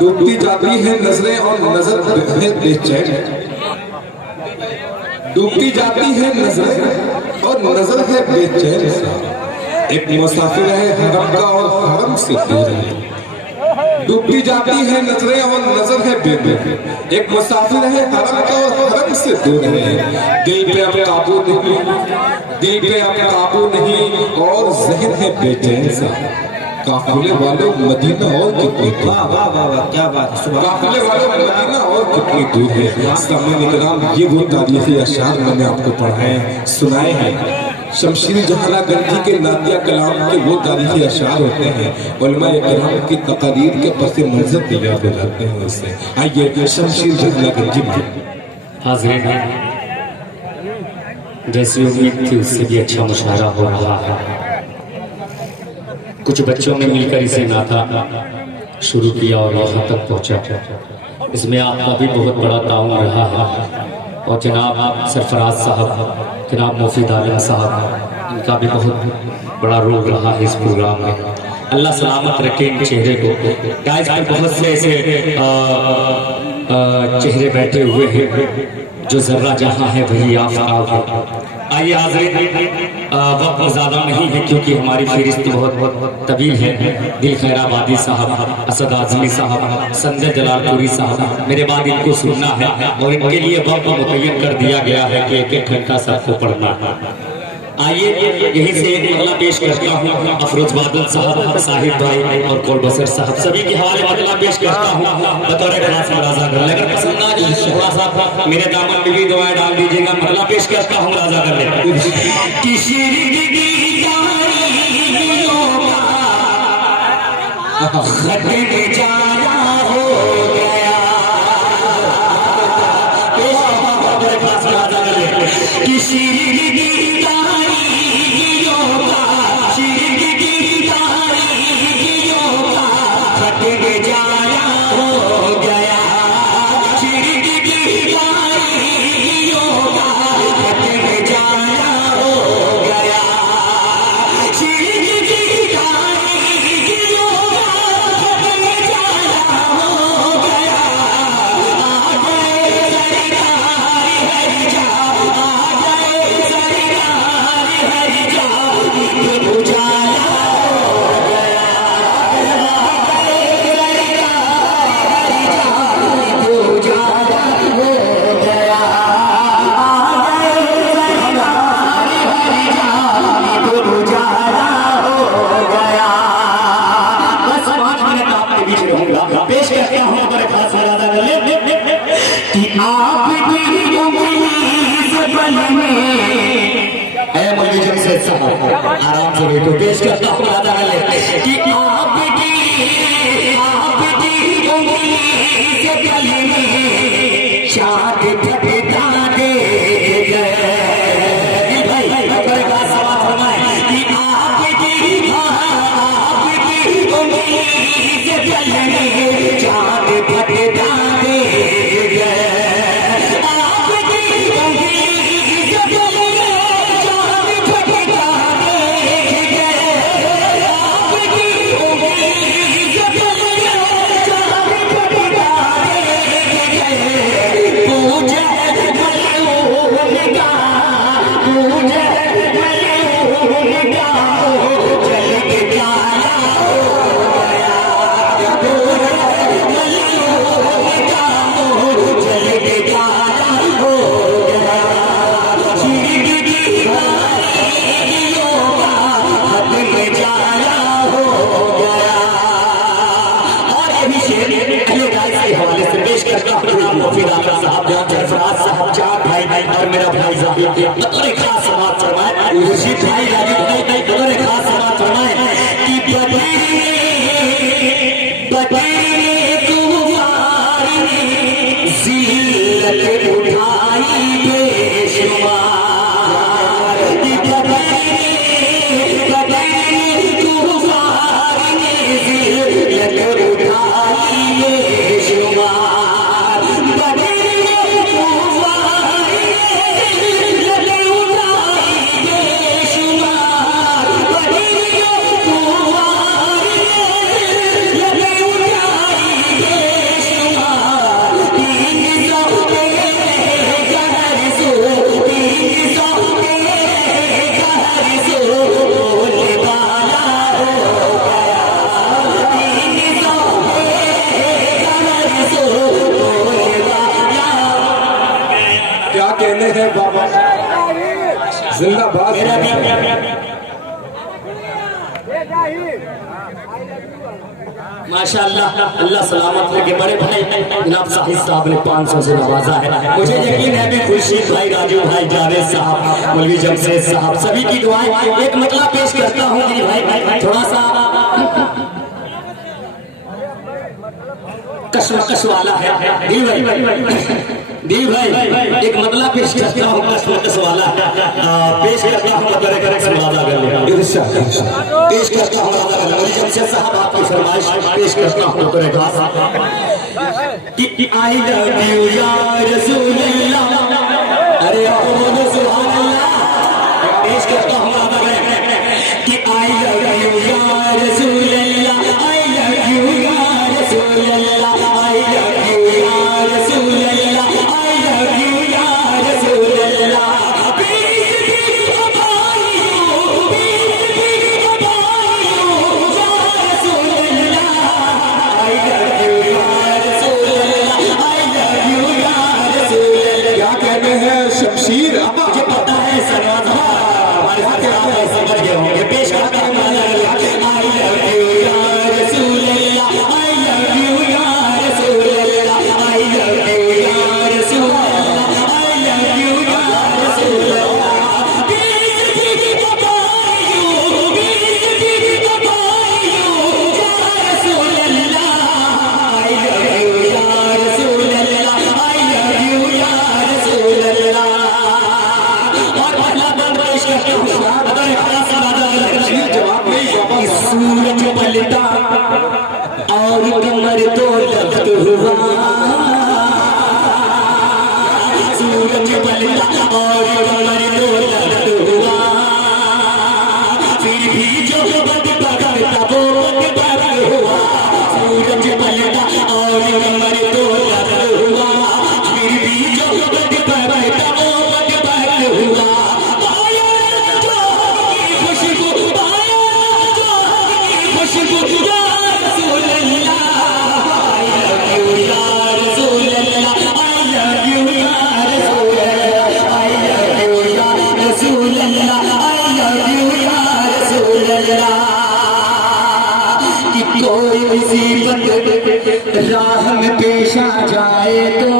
डूबती जाती है नजरें और नजर है बेचैन, डूबती जाती है नजरें और नजर है बेचैन। एक मुसाफिर है हरम का और हरम से दूर है, डूबती जाती है नजरें और नजर है बेचैन। एक मुसाफिर है हरम का और हरम से दूर है। दिल पे अब काबू नहीं, दिल पे अब काबू नहीं और ज़हन है बेचैन सा। काफिले वालों मदीना और कितनी दूर, वाह वाह वाह क्या बात है। काफिले वालों मदीना और कितनी दूर है। सामने इकराम ये वो तारीफी अशार मैंने आपको पढ़ाए सुनाए हैं। शमशीर जहाना गंजी के नादिया कलाम के वो तारीफी अशार होते हैं, उलमा इकराम की तकरीर के पस मंजर तैयार हो जाते हैं उससे। आइए शमशीर जहाना गंजी हाजिर हैं, जैसी उम्मीद थी उससे भी अच्छा मुशायरा हो रहा है। कुछ बच्चों ने मिलकर इसे नाता शुरू किया और यहाँ तक पहुँचा। इसमें आपका भी बहुत बड़ा ताउन रहा है और जनाब सरफराज साहब, जनाब मुफीद आलम साहब, इनका भी बहुत बड़ा रोल रहा है इस प्रोग्राम में। अल्लाह सलामत रखे इन चेहरे को। डाइस पर बहुत से ऐसे चेहरे बैठे हुए हैं जो जर्रा जहाँ है वही आफ्ताब है। आइए हाज़िरीन, वक्त ज़्यादा नहीं है क्योंकि हमारी फहरिस्त बहुत तवील है। दिल खैराबादी साहब, असद आज़मी साहब, संजय जलालपुरी साहब, मेरे बाद इनको सुनना है और इनके लिए वक्त मुतय्यन कर दिया गया है कि एक एक घंटा सबको पढ़ना है। आइए यहीं से मतलब पेश करता हूँ अफरोज बादल साहब, साहिब भाई और कोलबसर साहब, सभी के हवाले मतलब पेश करता हूँ बतौर खलास राजा कर। अगर पसंद आ जाए थोड़ा सा मेरे दामन में भी दुआएं डाल दीजिएगा। मतलब पेश करता हूँ राजा कर आराम से बैठो, पेश करता हूँ राजा कि आपकी उंगली से गले में चाँद फटता दे गए। भाई अगर का सवाल फरमाए कि आपकी उंगली से गले में चाँद फटता दे गए। और मेरा भाई बतौर खास समाज फरमाए, मुर्शिद भाई बतौर खास समाज फरमाए कि बटेरे तुम्हारी जिल्लत उठाई बेशुमार। बटेरे तुम्हारी जिल्लत हैं बाबा जिंदाबाद। माशाअल्लाह, अल्लाह सलामत रखे। बड़े भाई जनाब साहिद साहब ने 500 से नवाजा है। मुझे यकीन है भी खुर्शीद भाई, राजू भाई, जावेद साहब, मौलवी जमशेद साहब, सभी की दुआएं। एक मतलब पेश करता हूँ कि भाई थोड़ा सा कशमकश वाला है दिल भाई, दिल भाई एक मतलब पेश करता हूँ कशमकश वाला पेश करता हूँ पेश करता हूँ जमशेद साहब आपकी फरमाइश पेश करता हूँ कि आई लव यू या रसूल अल्लाह। अरे सुभान अल्लाह। पेश करता हूँ कि आई लव यू या रसूल अल्लाह, आई लव यू या रसूल अल्लाह, आई लव यू या रसूल अल्लाह, आई लव यू या रसूल अल्लाह। शमशीर मुझे पता है हमारे साथ समझ गए होंगे। पेश करता हूँ आई लव यू या रसूल अल्लाह, आई लव यू या रसूल अल्लाह, आई लव यू या रसूल अल्लाह, आई लव यू या रसूल अल्लाह। सूरज पलटा और कमर तो लफ्त हुआ, सूरज पलटा और कमर तो लफ्त हुआ, फिर भी जो बद पकड़ता वो बद पकड़ हुआ। सूरज पलटा और कमर तो लफ्त हुआ, फिर भी जो बद पकड़ता वो बद पकड़ हुआ। कोई मुसीबत राह में पेश आ जाए तो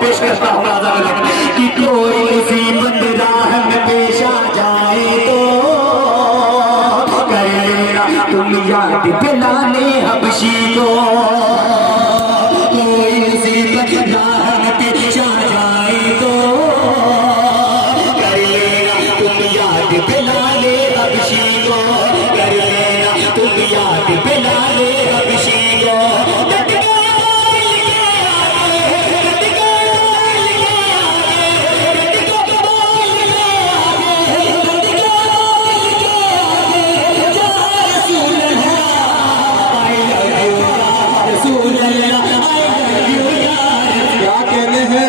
पेश करता हूँ कि कोई मुसीबत राह में पेश आ जाए तो कर लेना तुम याद दिलाने हबशी को। कोई मुसीबत राह में पेश आ जाए तो कर लेना तुम याद दिलाने हबशी को, कर लेना तुम याद दिलाने हबशी को।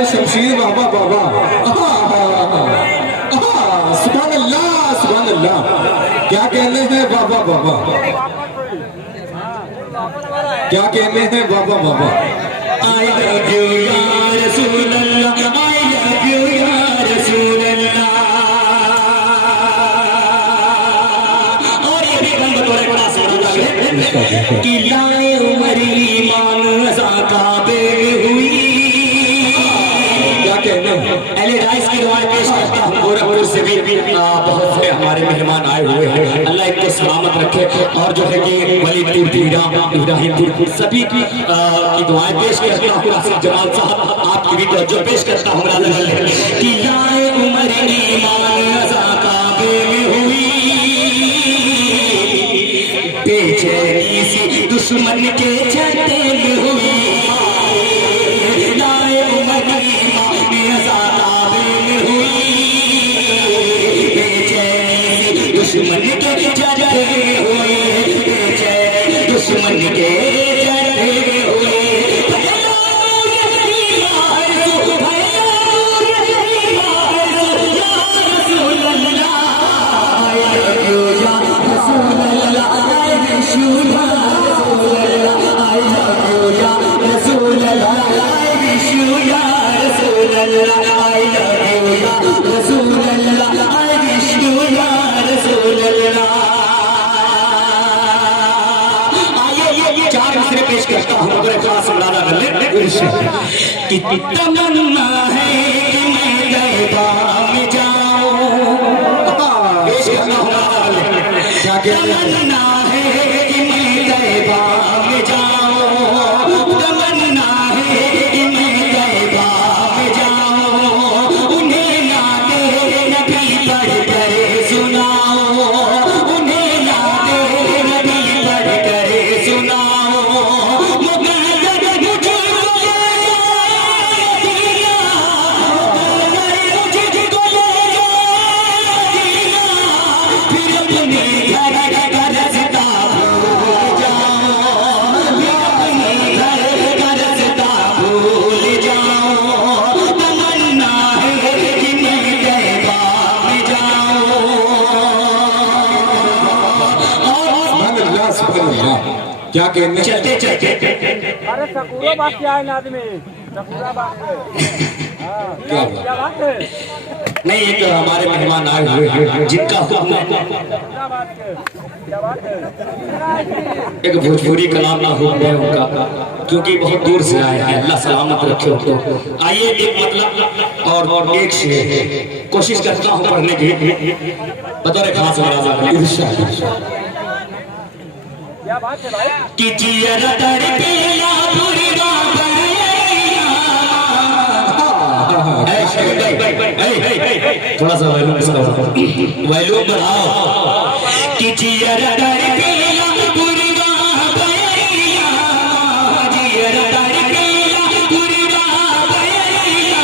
शमशीर बाबा बाबा सुभान अल्लाह, सुभान अल्लाह। क्या कहने हैं बाबा बाबा, क्या कहने हैं बाबा बाबा। आई लव यू या रसूल अल्लाह, आई लव यू या रसूल अल्लाह। और ये भी हम बतौर बड़ा सुना कि लाए उमर ईमान रज़ा काबे में हुई। अहले राइस की दुआएं पेश करता हूँ। गोरखपुर से भी बहुत से हमारे मेहमान आए हुए हैं, अल्लाह इनको सलामत रखे। और जो है कि वली इब्राहिम सभी की दुआएं पेश करता हूँ। जमाल साहब आपकी भी तवज्जो पेश करता हूँ कि लाए उमर ईमान रज़ा काबे में हुई, बेचैनी सी दुश्मन के छत्ते में हुई। लाए उमर ईमान रज़ा काबे में हुई, बेचैनी सी दुश्मन के छत्ते में हुई, बेचैनी दुश्मन के छत्ते में हुई। I love you, पेश करता हूँ मगर खास राजा गले कि तमन्ना है कि मैं दैबा में जाऊं। पेश करता हूँ राजा गले तमन्ना है कि मैं दैबा में जाऊं। तमन्ना है कि मैं दैबा में जाऊं। उन्हें नाते नबी पढ़ कर सुनाओ। उन्हें नाते नबी पढ़ कर सुनाओ। मगर मुझको ले दिया, मुझको ले दिया, फिर अपने घर का रास्ता भूल जाओ। फिर अपने घर का रास्ता भूल जाओ। तमन्ना है कि मैं दैबा में जाऊं। सुभान अल्लाह, सुभान अल्लाह। क्या कहने चलते चलते अरे सकूरा बात क्या है ना आदमी सकूरा बात है। हाँ, क्या बात? क्या बात है नहीं, एक हमारे मेहमान आए हुए हैं जिनका हुक्म है क्या बात है क्या बात है। एक भोजपुरी कलाम का हुक्म है उनका, क्योंकि बहुत दूर से आए हैं। अल्लाह सलामत रखे उनको। आइए एक मतलब और एक से कोशिश करता हूँ पढ़ने की बतौर खास राजा इरशाद, इरशाद। क्या बात है भाई। कि जियर तड़पेला बुरदा थोड़ा सा वैल्यूम बढ़ाओ। कि जियर तड़पेला बुरदा बयरिया, जियर तड़पेला बुरदा बयरिया,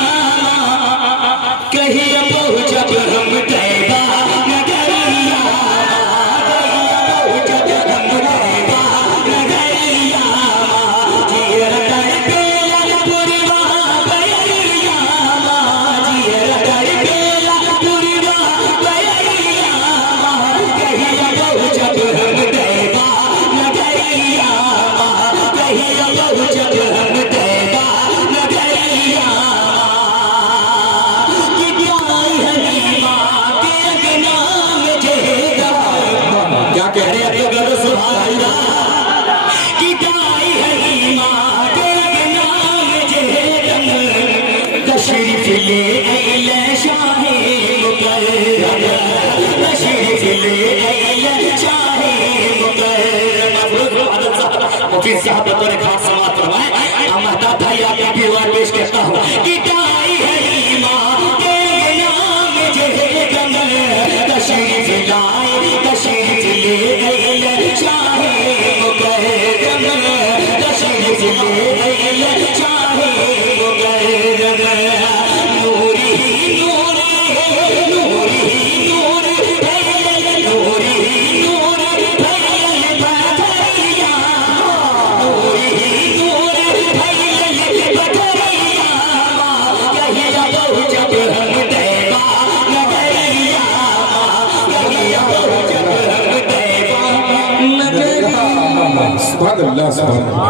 कहीं पहुंच जब हम दैबा नगरिया, कहीं पहुंच जब हम दैबा नगरिया, जियर तड़पेला बुरदा बयरिया, जियर तड़पेला बुरदा बयरिया, कहीं पहुंच जब हम दैबा नगरिया, कहीं पहुंच जब हम दैबा नगरिया। कि प्यार हलीमा के अगना में जेदा, क्या कह रहे हैं? सुभान अल्लाह। कि प्यार हलीमा के अगना में जेदा, तशरीफ ले अइले शाहे मुकर्रम, तशरीफ ले अइले शाहे मुकर्रम। मुफती साहब बतौर खास समाअत फरमाए। अहमद भाई आपके व्यूअर पेश करता हूँ कि प्यार हलीमा के अगना में जेदा, तशरीफ लाए तशरीफ ले अइले शाहे मुकर्रम, तशरीफ ले अइले शाहे मुकर्रम। नूरी नूर नूरी नूर भैया, नूरी नूर भैया बधैया, नूरी नूर भैया बधैया, कहीं पहुंच जब हम दैबा नगरिया, कहीं पहुंच जब हम दैबा नगरिया। सुभान अल्लाह, सुभान अल्लाह।